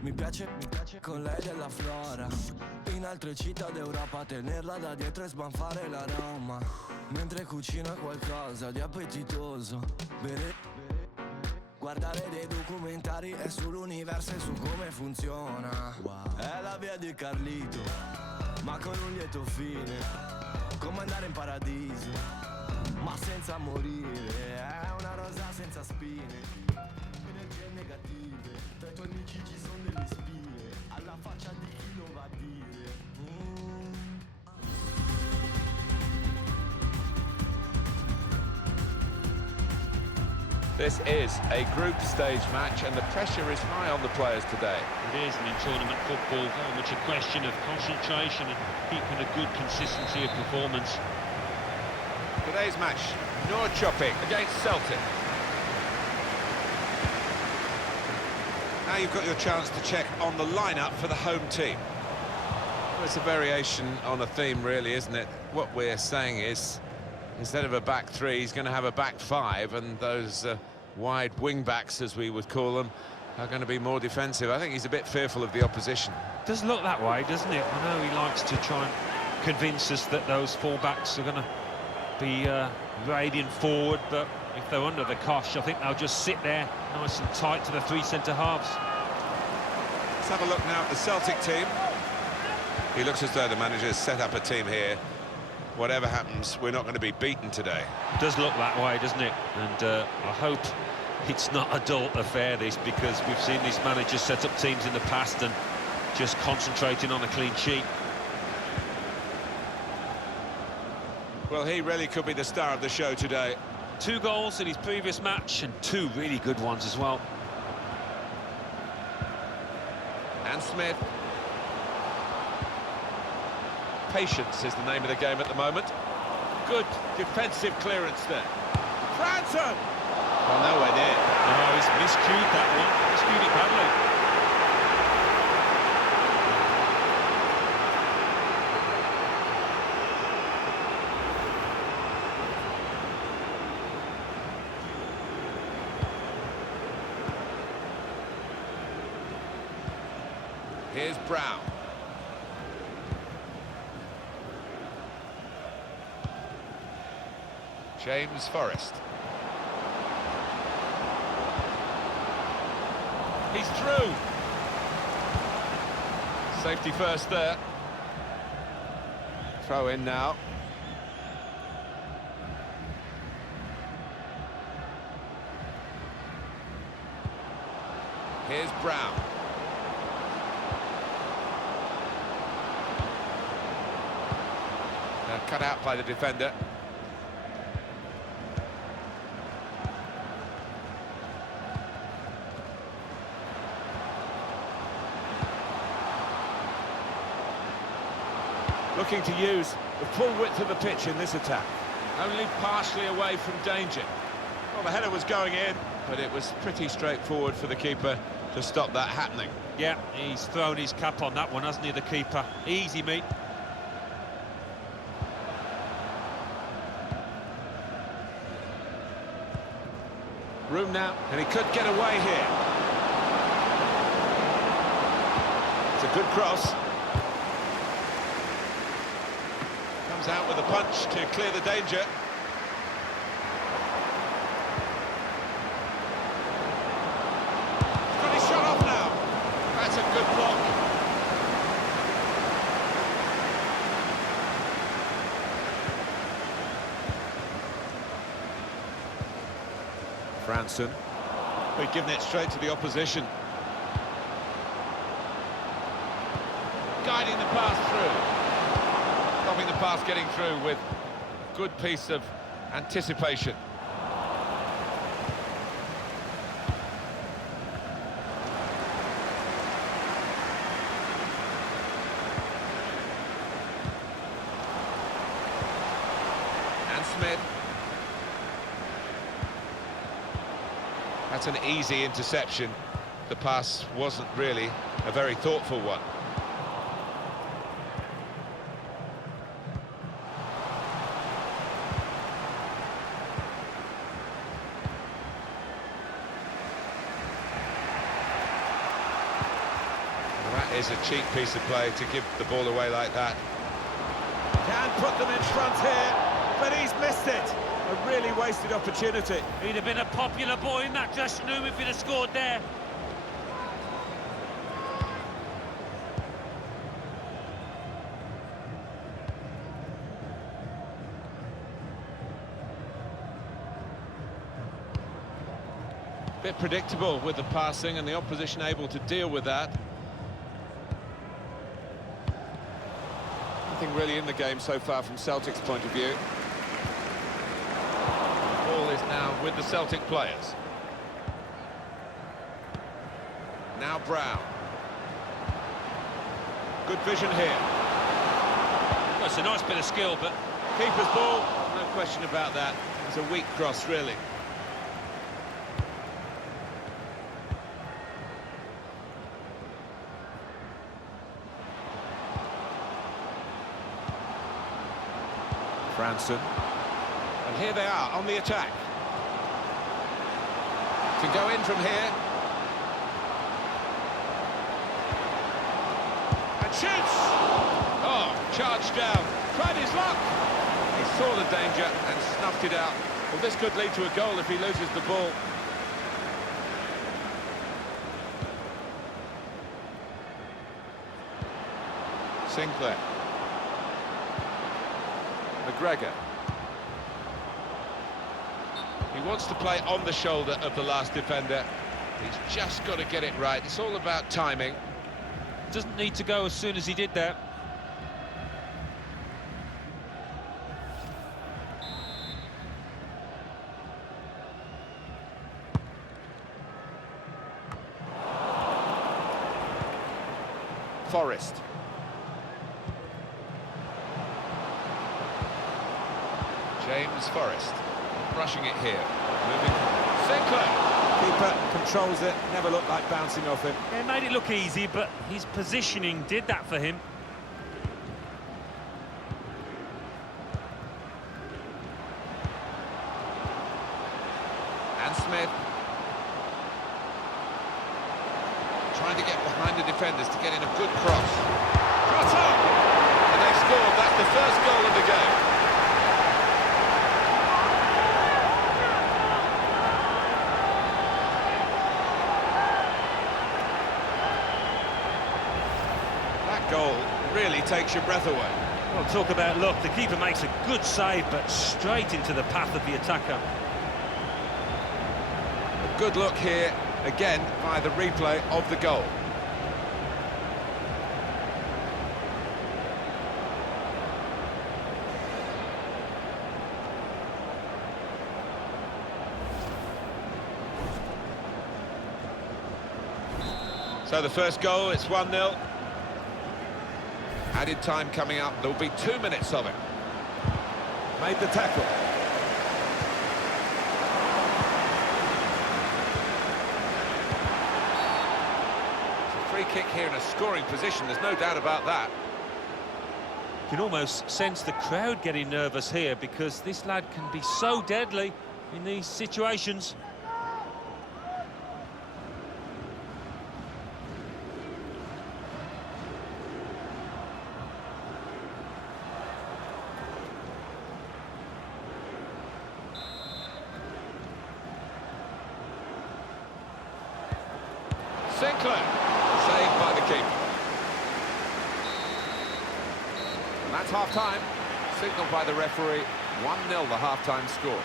mi piace con lei della flora. In altre città d'Europa tenerla da dietro e sbanfare l'aroma. Mentre cucina qualcosa di appetitoso. Bere, guardare dei documentari e sull'universo e su come funziona. È la via di Carlito, ma con un lieto fine. Come andare in paradiso, ma senza morire. È una rosa senza spine. Energie negative, tra i tuoi amici ci sono delle spie. Alla faccia di chi lo va a dire. This is a group stage match and the pressure is high on the players today. It is, and in tournament football, very much a question of concentration and keeping a good consistency of performance. Today's match, Norrköping against Celtic. Now you've got your chance to check on the lineup for the home team. Well, it's a variation on a theme, really, isn't it? What we're saying is, instead of a back three, he's going to have a back five, and those wide wing-backs, as we would call them, are going to be more defensive. I think he's a bit fearful of the opposition. Does look that way, doesn't it? I know he likes to try and convince us that those full-backs are going to be radiant forward, but if they're under the cosh, I think they'll just sit there nice and tight to the three centre-halves. Let's have a look now at the Celtic team. He looks as though the manager's set up a team here. Whatever happens, we're not going to be beaten today. It does look that way, doesn't it? And I hope it's not a dull affair, this, because we've seen these managers set up teams in the past and just concentrating on a clean sheet. Well, he really could be the star of the show today. 2 goals in his previous match and 2 really good ones as well. And Smith. Patience is the name of the game at the moment. Good defensive clearance there. Franson! Well, nowhere near. Oh, he's miscued that one. Miscued it badly. Here's Brown. James Forrest. He's through. Safety first there. Throw in now. Here's Brown. Cut out by the defender. Looking to use the full width of the pitch in this attack. Only partially away from danger. Well, the header was going in, but it was pretty straightforward for the keeper to stop that happening. Yeah, he's thrown his cap on that one, hasn't he, the keeper? Easy, mate. Room now, and he could get away here. It's a good cross. Comes out with a punch to clear the danger. He's got his shot off now. That's a good block. Franson. We've given it straight to the opposition. Guiding the pass through. Stopping the pass getting through with a good piece of anticipation. And Smith. That's an easy interception. The pass wasn't really a very thoughtful one. That is a cheap piece of play to give the ball away like that. Can put them in front here, but he's missed it. A really wasted opportunity. He'd have been a popular boy in that dressing room if he'd have scored there. Bit predictable with the passing and the opposition able to deal with that. Nothing really in the game so far from Celtic's point of view. The ball is now with the Celtic players. Now Brown. Good vision here. Well, it's a nice bit of skill, but Keeper's ball, no question about that. It's a weak cross, really. Branson. And here they are on the attack. Can go in from here. And shoots! Oh, charged down. Tried his luck. He saw the danger and snuffed it out. Well, this could lead to a goal if he loses the ball. Sinclair. McGregor. He wants to play on the shoulder of the last defender. He's just got to get it right. It's all about timing. doesn't need to go as soon as he did that. Forrest. James Forrest, brushing it here, moving. Sinclair! Keeper controls it, never looked like bouncing off him. It made it look easy, but his positioning did that for him. And Smith. Trying to get behind the defenders to get in a good cross. Shot up! And they've scored. That's the first goal of the game. That goal really takes your breath away. Well, talk about luck. The keeper makes a good save, but straight into the path of the attacker. A good look here, again, by the replay of the goal. So the first goal, it's 1-0. Added time coming up, there'll be 2 minutes of it. Made the tackle. Free kick here in a scoring position, there's no doubt about that. You can almost sense the crowd getting nervous here because this lad can be so deadly in these situations. Sinclair, saved by the keeper. And that's half-time, signalled by the referee, 1-0 the half-time score.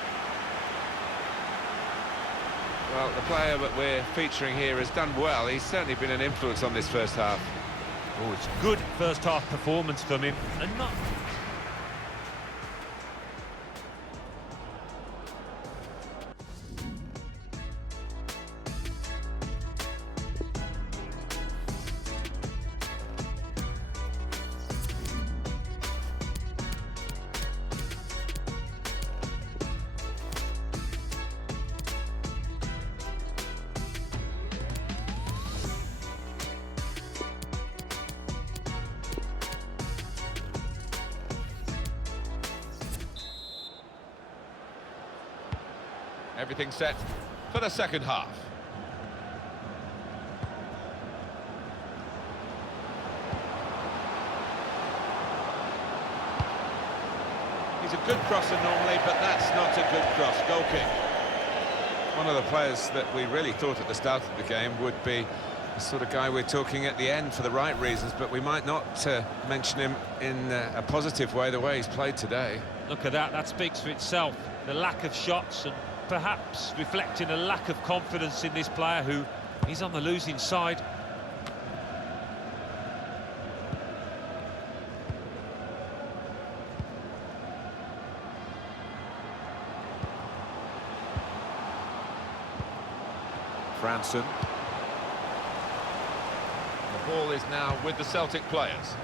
Well, the player that we're featuring here has done well. He's certainly been an influence on this first half. Oh, it's good first half performance from him, and not... Everything set for the second half. He's a good crosser normally, but that's not a good cross. Goal kick. One of the players that we really thought at the start of the game would be the sort of guy we're talking at the end for the right reasons, but we might not mention him in a positive way, the way he's played today. Look at that, that speaks for itself. The lack of shots and perhaps reflecting a lack of confidence in this player who is on the losing side. Franson. The ball is now with the Celtic players.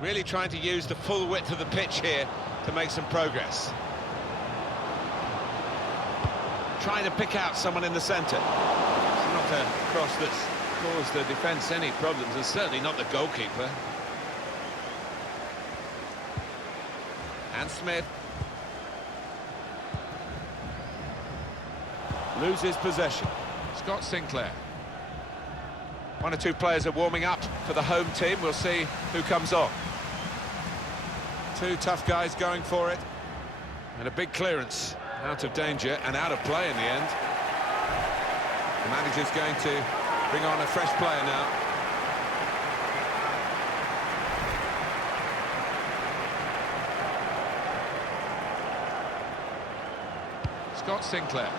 Really trying to use the full width of the pitch here to make some progress. Trying to pick out someone in the centre. It's not a cross that's caused the defence any problems, and certainly not the goalkeeper. And Smith Loses possession. Scott Sinclair. One or two players are warming up for the home team. We'll see who comes on. Two tough guys going for it. And a big clearance out of danger and out of play in the end. The manager's going to bring on a fresh player now. Scott Sinclair.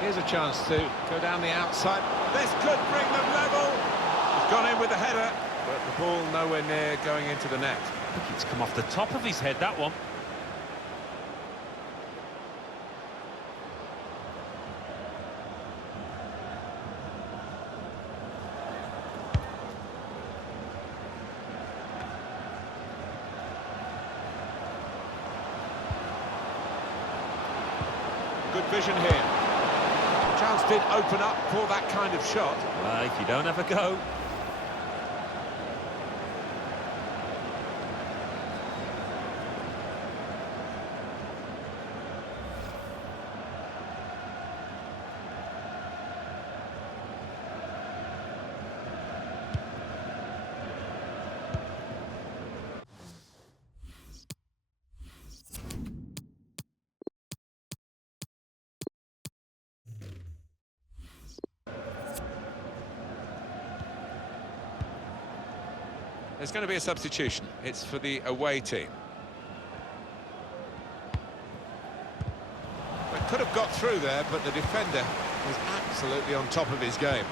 Here's a chance to go down the outside. This could bring them level. He's gone in with the header, But the ball nowhere near going into the net. I think it's come off the top of his head, that one. good vision here. Chance did open up for that kind of shot. Well, if you don't have a go. There's going to be a substitution. It's for the away team. They could have got through there, but the defender was absolutely on top of his game.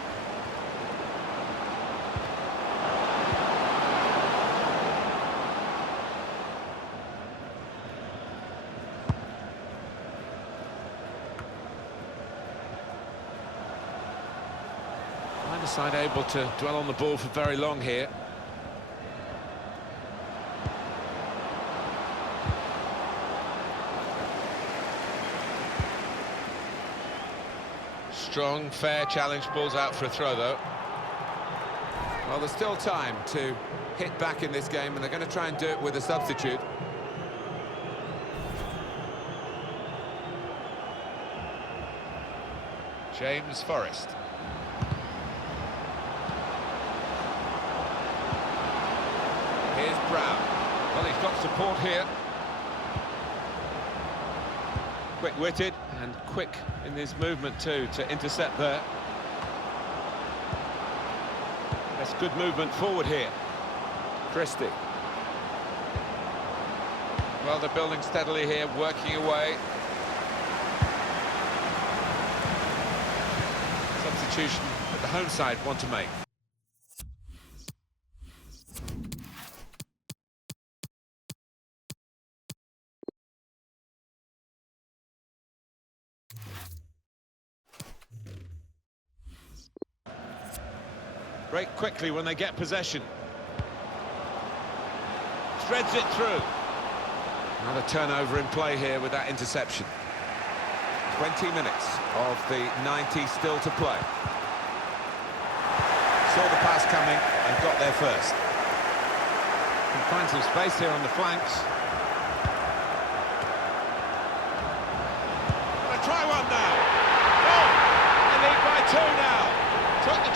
Neither side able to dwell on the ball for very long here. Strong, fair challenge, ball's out for a throw though. Well, there's still time to hit back in this game, and they're going to try and do it with a substitute. James Forrest. Here's Brown. Well, he's got support here. Quick-witted and quick in his movement too to intercept there. That's good movement forward here. Christie. Well, they're building steadily here, working away. Substitution that the home side want to make. Break quickly when they get possession. Threads it through. Another turnover in play here with that interception. 20 minutes of the 90 still to play. Saw the pass coming and got there first. Can find some space here on the flanks. Gonna try one now.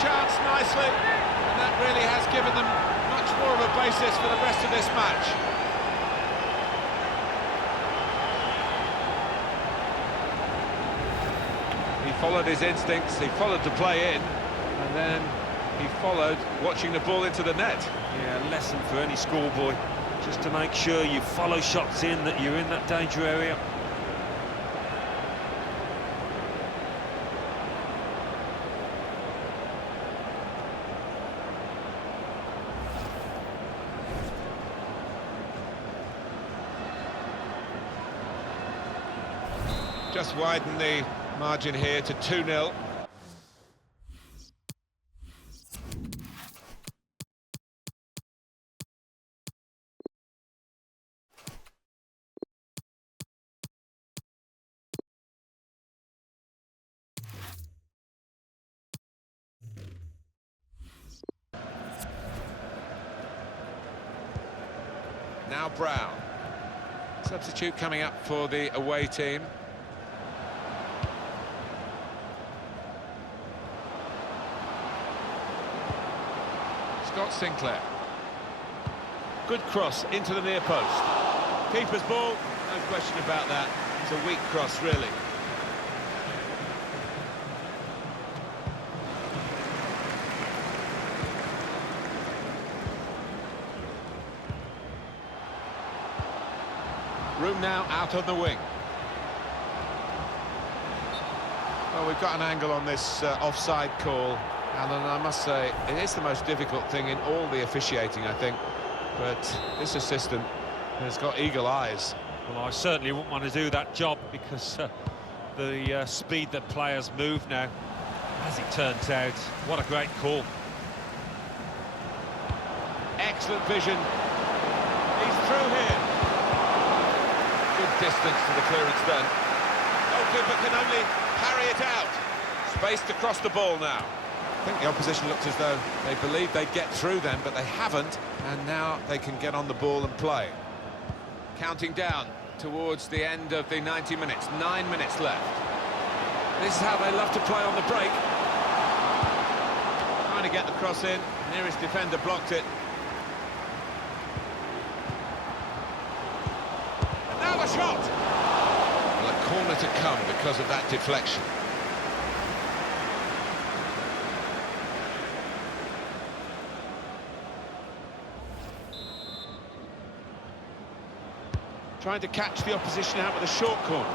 chance nicely, and that really has given them much more of a basis for the rest of this match. He followed his instincts, he followed the play in, and then he followed watching the ball into the net. Yeah, a lesson for any schoolboy, just to make sure you follow shots in, that you're in that danger area. Just widen the margin here to 2-0. Now Brown. Substitute coming up for the away team. Scott Sinclair. Good cross into the near post. Keeper's ball, no question about that. It's a weak cross, really. Room now out on the wing. Well, we've got an angle on this offside call, Alan, I must say it is the most difficult thing in all the officiating, I think, but this assistant has got eagle eyes. Well, I certainly wouldn't want to do that job, because the speed that players move now, as it turns out, what a great call. Excellent vision. He's through here. Good distance to the clearance done. Goalkeeper can only parry it out. Spaced across the ball now. I think the opposition looked as though they believed they'd get through them, but they haven't, and now they can get on the ball and play. Counting down towards the end of the 90 minutes, 9 minutes left. This is how they love to play on the break. Trying to get the cross in, nearest defender blocked it. And now the shot! Well, a corner to come because of that deflection. Trying to catch the opposition out with a short corner.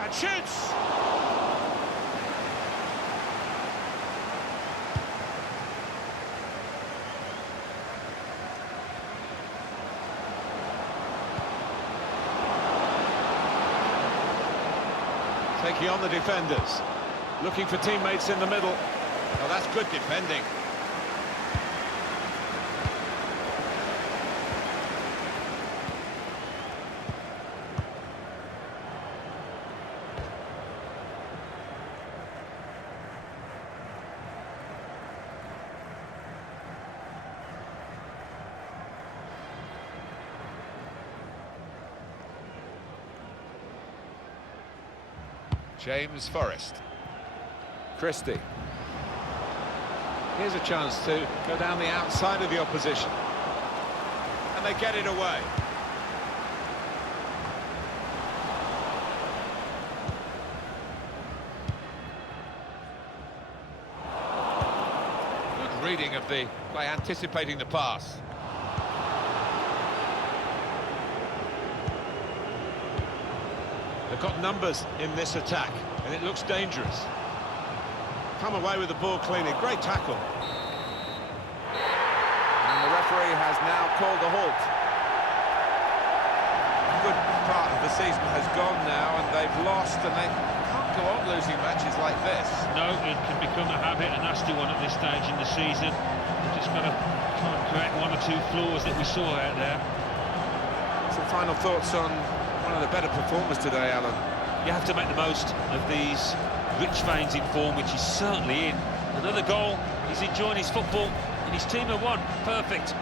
And shoots! Taking on the defenders. Looking for teammates in the middle. Oh, that's good defending. James Forrest. Christie. Here's a chance to go down the outside of the opposition. And they get it away. Good reading of the play, anticipating the pass. They've got numbers in this attack, and it looks dangerous. Come away with the ball cleanly. Great tackle. And the referee has now called a halt. A good part of the season has gone now, and they've lost, and they can't go on losing matches like this. No, it can become a habit, a nasty one at this stage in the season. We've just got to try and correct one or two flaws that we saw out there. Some final thoughts on one of the better performers today, Alan. You have to make the most of these rich veins in form, which he's certainly in. Another goal, he's enjoying his football, and his team have won. Perfect.